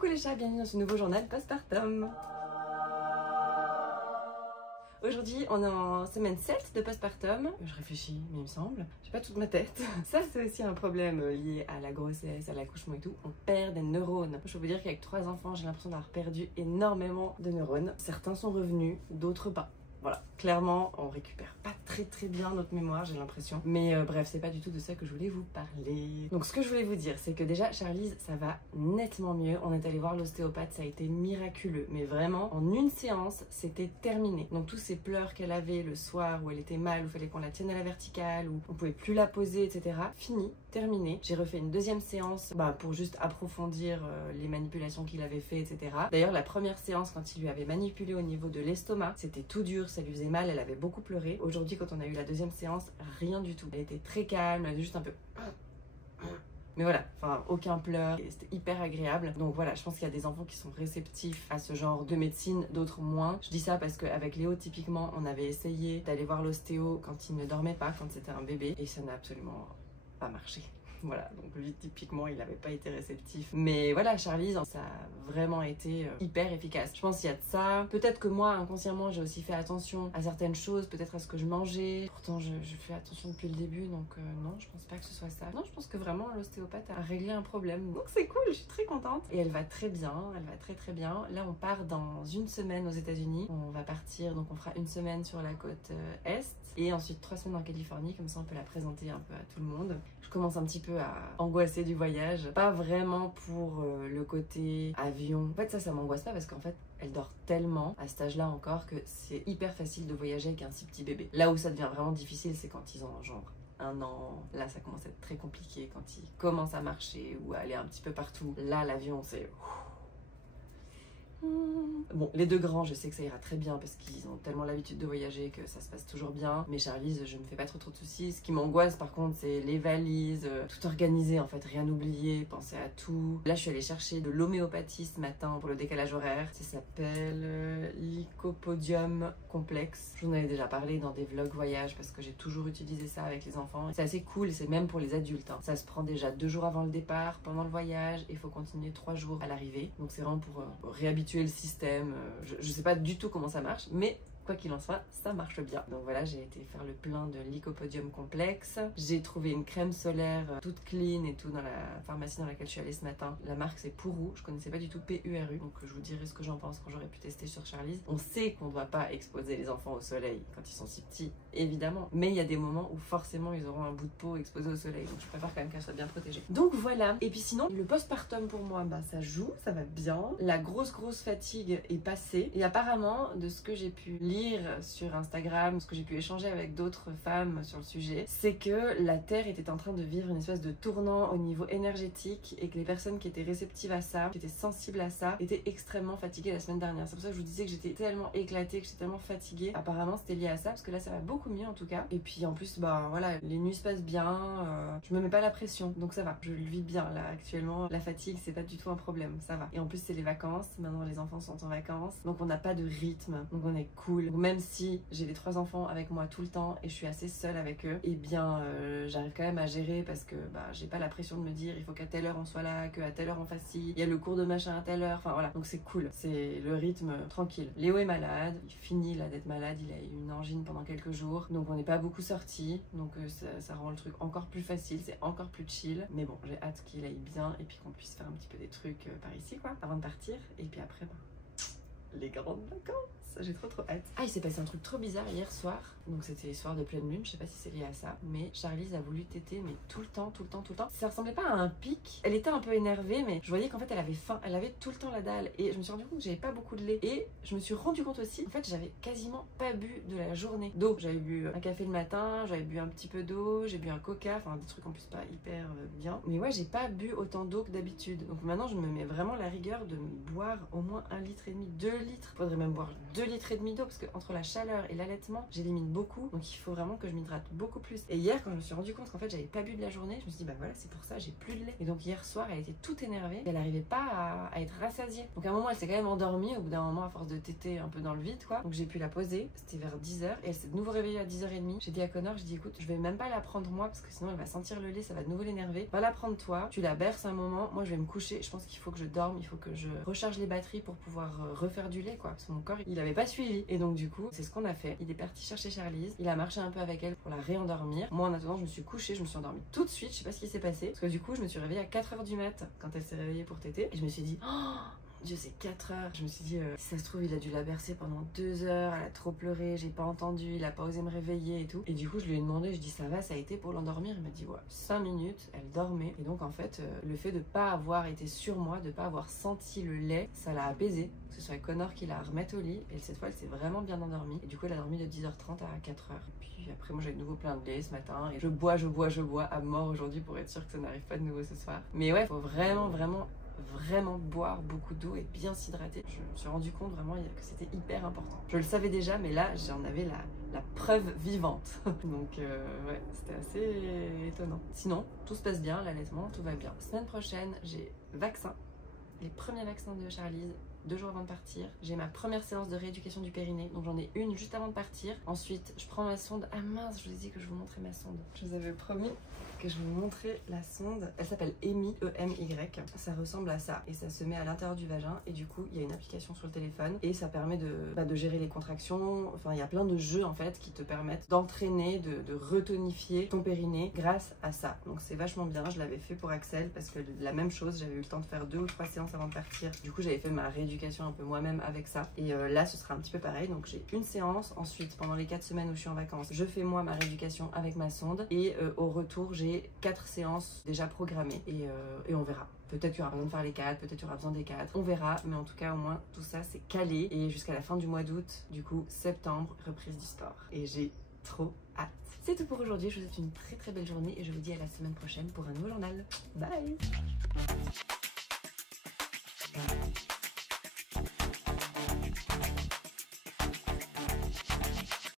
Coucou les chats, bienvenue dans ce nouveau journal postpartum. Aujourd'hui, on est en semaine 7 de postpartum. Je réfléchis, mais il me semble, j'ai pas toute ma tête. Ça, c'est aussi un problème lié à la grossesse, à l'accouchement et tout. On perd des neurones. Je peux vous dire qu'avec 3 enfants, j'ai l'impression d'avoir perdu énormément de neurones. Certains sont revenus, d'autres pas. Voilà, clairement, on récupère pas très bien notre mémoire, j'ai l'impression. Mais bref, c'est pas du tout de ça que je voulais vous parler. Donc ce que je voulais vous dire, c'est que déjà, Charlize, ça va nettement mieux. On est allé voir l'ostéopathe, ça a été miraculeux. Mais vraiment, en une séance, c'était terminé. Donc tous ces pleurs qu'elle avait le soir, où elle était mal, où il fallait qu'on la tienne à la verticale, où on pouvait plus la poser, etc. Fini, terminé. J'ai refait une deuxième séance pour juste approfondir les manipulations qu'il avait fait, etc. D'ailleurs, la première séance, quand il lui avait manipulé au niveau de l'estomac, c'était tout dur, ça lui faisait mal, elle avait beaucoup pleuré. Aujourd'hui, quand on a eu la deuxième séance, rien du tout. Elle était très calme, elle était juste un peu... Mais voilà, enfin aucun pleur, c'était hyper agréable. Donc voilà, je pense qu'il y a des enfants qui sont réceptifs à ce genre de médecine, d'autres moins. Je dis ça parce qu'avec Léo, typiquement, on avait essayé d'aller voir l'ostéo quand il ne dormait pas, quand c'était un bébé, et ça n'a absolument pas marché. Voilà, donc lui typiquement il n'avait pas été réceptif. Mais voilà, Charlize, ça a vraiment été hyper efficace. Je pense qu'il y a de ça. Peut-être que moi, inconsciemment, j'ai aussi fait attention à certaines choses, peut-être à ce que je mangeais. Pourtant, je fais attention depuis le début, donc non, je pense pas que ce soit ça. Non, je pense que vraiment l'ostéopathe a réglé un problème. Donc c'est cool, je suis très contente. Et elle va très bien, elle va très bien. Là, on part dans une semaine aux États-Unis. On va partir, donc on fera une semaine sur la côte Est et ensuite 3 semaines en Californie, comme ça on peut la présenter un peu à tout le monde. Je commence un petit peu à angoisser du voyage, pas vraiment pour le côté avion. En fait ça m'angoisse pas parce qu'en fait elle dort tellement à cet âge-là encore que c'est hyper facile de voyager avec un si petit bébé. Là où ça devient vraiment difficile, c'est quand ils ont genre 1 an. Là ça commence à être très compliqué quand ils commencent à marcher ou à aller un petit peu partout. Là l'avion c'est... Bon, les 2 grands, je sais que ça ira très bien parce qu'ils ont tellement l'habitude de voyager que ça se passe toujours bien. Mais Charlize, je me fais pas trop de soucis. Ce qui m'angoisse par contre, c'est les valises, tout organiser en fait, rien oublier, penser à tout. Là, je suis allée chercher de l'homéopathie ce matin pour le décalage horaire. Ça s'appelle Lycopodium complexe. Je vous en avais déjà parlé dans des vlogs voyage parce que j'ai toujours utilisé ça avec les enfants. C'est assez cool et c'est même pour les adultes. Hein. Ça se prend déjà 2 jours avant le départ, pendant le voyage, et il faut continuer 3 jours à l'arrivée. Donc c'est vraiment pour réhabituer le système. Je sais pas du tout comment ça marche, mais quoi qu'il en soit, ça marche bien. Donc voilà, j'ai été faire le plein de Lycopodium complexe. J'ai trouvé une crème solaire toute clean et tout dans la pharmacie dans laquelle je suis allée ce matin. La marque c'est Puru, je connaissais pas du tout PURU, donc je vous dirai ce que j'en pense quand j'aurai pu tester sur Charlize. On sait qu'on ne doit pas exposer les enfants au soleil quand ils sont si petits, évidemment, mais il y a des moments où forcément ils auront un bout de peau exposé au soleil, donc je préfère quand même qu'elle soit bien protégée. Donc voilà, et puis sinon, le postpartum pour moi, ça joue, ça va bien. La grosse fatigue est passée, et apparemment, de ce que j'ai pu lire sur Instagram, ce que j'ai pu échanger avec d'autres femmes sur le sujet, c'est que la Terre était en train de vivre une espèce de tournant au niveau énergétique et que les personnes qui étaient réceptives à ça, qui étaient sensibles à ça, étaient extrêmement fatiguées la semaine dernière. C'est pour ça que je vous disais que j'étais tellement éclatée, que j'étais tellement fatiguée. Apparemment c'était lié à ça, parce que là ça va beaucoup mieux en tout cas. Et puis en plus, voilà, les nuits se passent bien, je me mets pas la pression, donc ça va. Je le vis bien là actuellement. La fatigue c'est pas du tout un problème, ça va. Et en plus c'est les vacances, maintenant les enfants sont en vacances, donc on n'a pas de rythme, donc on est cool. Donc même si j'ai les 3 enfants avec moi tout le temps et je suis assez seule avec eux, et bien j'arrive quand même à gérer parce que j'ai pas la pression de me dire il faut qu'à telle heure on soit là, qu'à telle heure on fasse ci, il y a le cours de machin à telle heure, enfin voilà, donc c'est cool, c'est le rythme tranquille. Léo est malade, il finit là d'être malade, il a eu une angine pendant quelques jours, donc on n'est pas beaucoup sortis, donc ça rend le truc encore plus facile, c'est encore plus chill, mais bon, j'ai hâte qu'il aille bien et puis qu'on puisse faire un petit peu des trucs par ici quoi, avant de partir, et puis après les grandes vacances, j'ai trop hâte. Ah, il s'est passé un truc trop bizarre hier soir, donc c'était les soirs de pleine lune, je sais pas si c'est lié à ça, mais Charlize a voulu téter mais tout le temps. Ça ressemblait pas à un pic, elle était un peu énervée, mais je voyais qu'en fait elle avait faim, elle avait tout le temps la dalle, et je me suis rendu compte que j'avais pas beaucoup de lait, et je me suis rendu compte aussi, en fait j'avais quasiment pas bu de la journée d'eau. J'avais bu un café le matin, j'avais bu un petit peu d'eau, j'ai bu un coca, enfin des trucs en plus pas hyper bien, mais ouais, j'ai pas bu autant d'eau que d'habitude, donc maintenant je me mets vraiment la rigueur de boire au moins 1,5 litre, 2 litres. Faudrait même boire 2 litres et demi d'eau parce que entre la chaleur et l'allaitement, j'élimine beaucoup. Donc il faut vraiment que je m'hydrate beaucoup plus. Et hier, quand je me suis rendu compte qu'en fait, j'avais pas bu de la journée, je me suis dit, bah voilà, c'est pour ça, j'ai plus de lait. Et donc hier soir, elle était toute énervée. Elle arrivait pas à être rassasiée. Donc à un moment, elle s'est quand même endormie. Au bout d'un moment, à force de téter un peu dans le vide, quoi. Donc j'ai pu la poser. C'était vers 10h. Et elle s'est de nouveau réveillée à 10h30. J'ai dit à Connor, je dis, écoute, je vais même pas la prendre moi parce que sinon elle va sentir le lait, ça va de nouveau l'énerver. Va la prendre toi, tu la berces un moment. Moi, je vais me coucher. Je pense qu'il faut que je dorme, il faut que je recharge les batteries pour pouvoir refaire du lait, quoi. Parce que mon corps, il avait pas suivi. Et donc, du coup, c'est ce qu'on a fait. Il est parti chercher Charlize. Il a marché un peu avec elle pour la réendormir. Moi, en attendant, je me suis couchée. Je me suis endormie tout de suite. Je sais pas ce qui s'est passé. Parce que du coup, je me suis réveillée à 4h du mat quand elle s'est réveillée pour téter. Et je me suis dit, oh Dieu, c'est 4h. Je me suis dit, si ça se trouve, il a dû la bercer pendant 2 heures. Elle a trop pleuré. J'ai pas entendu. Il a pas osé me réveiller et tout. Et du coup, je lui ai demandé, je dis, ça va, ça a été pour l'endormir. Il m'a dit, ouais, 5 minutes. Elle dormait. Et donc, en fait, le fait de pas avoir été sur moi, de pas avoir senti le lait, ça l'a apaisé. Que ce soit Connor qui la remette au lit. Et cette fois, elle s'est vraiment bien endormie. Et du coup, elle a dormi de 10h30 à 4h. Et puis après, moi, j'avais de nouveau plein de lait ce matin. Et je bois à mort aujourd'hui pour être sûre que ça n'arrive pas de nouveau ce soir. Mais ouais, faut vraiment boire beaucoup d'eau et bien s'hydrater. Je me suis rendu compte vraiment que c'était hyper important. Je le savais déjà, mais là j'en avais la preuve vivante. Donc ouais, c'était assez étonnant. Sinon, tout se passe bien, l'allaitement, tout va bien. Semaine prochaine, j'ai vaccin. Les premiers vaccins de Charlize. 2 jours avant de partir, j'ai ma première séance de rééducation du périnée, donc j'en ai une juste avant de partir. Ensuite, je prends ma sonde. Ah mince, je vous ai dit que je vous montrais ma sonde. Je vous avais promis que je vous montrais la sonde. Elle s'appelle EMI, E-M-Y. Ça ressemble à ça et ça se met à l'intérieur du vagin et du coup, il y a une application sur le téléphone et ça permet de gérer les contractions. Enfin, il y a plein de jeux en fait qui te permettent d'entraîner, de retonifier ton périnée grâce à ça. Donc c'est vachement bien. Je l'avais fait pour Axel parce que la même chose, j'avais eu le temps de faire 2 ou 3 séances avant de partir. Du coup, j'avais fait ma rééducation un peu moi-même avec ça et là ce sera un petit peu pareil. Donc j'ai une séance, ensuite pendant les 4 semaines où je suis en vacances je fais moi ma rééducation avec ma sonde et au retour j'ai 4 séances déjà programmées et on verra. Peut-être qu'il y aura besoin de faire les 4, peut-être qu'il y aura besoin des 4, on verra, mais en tout cas au moins tout ça c'est calé et jusqu'à la fin du mois d'août, du coup septembre, reprise du sport et j'ai trop hâte. C'est tout pour aujourd'hui, je vous souhaite une très belle journée et je vous dis à la semaine prochaine pour un nouveau journal. Bye.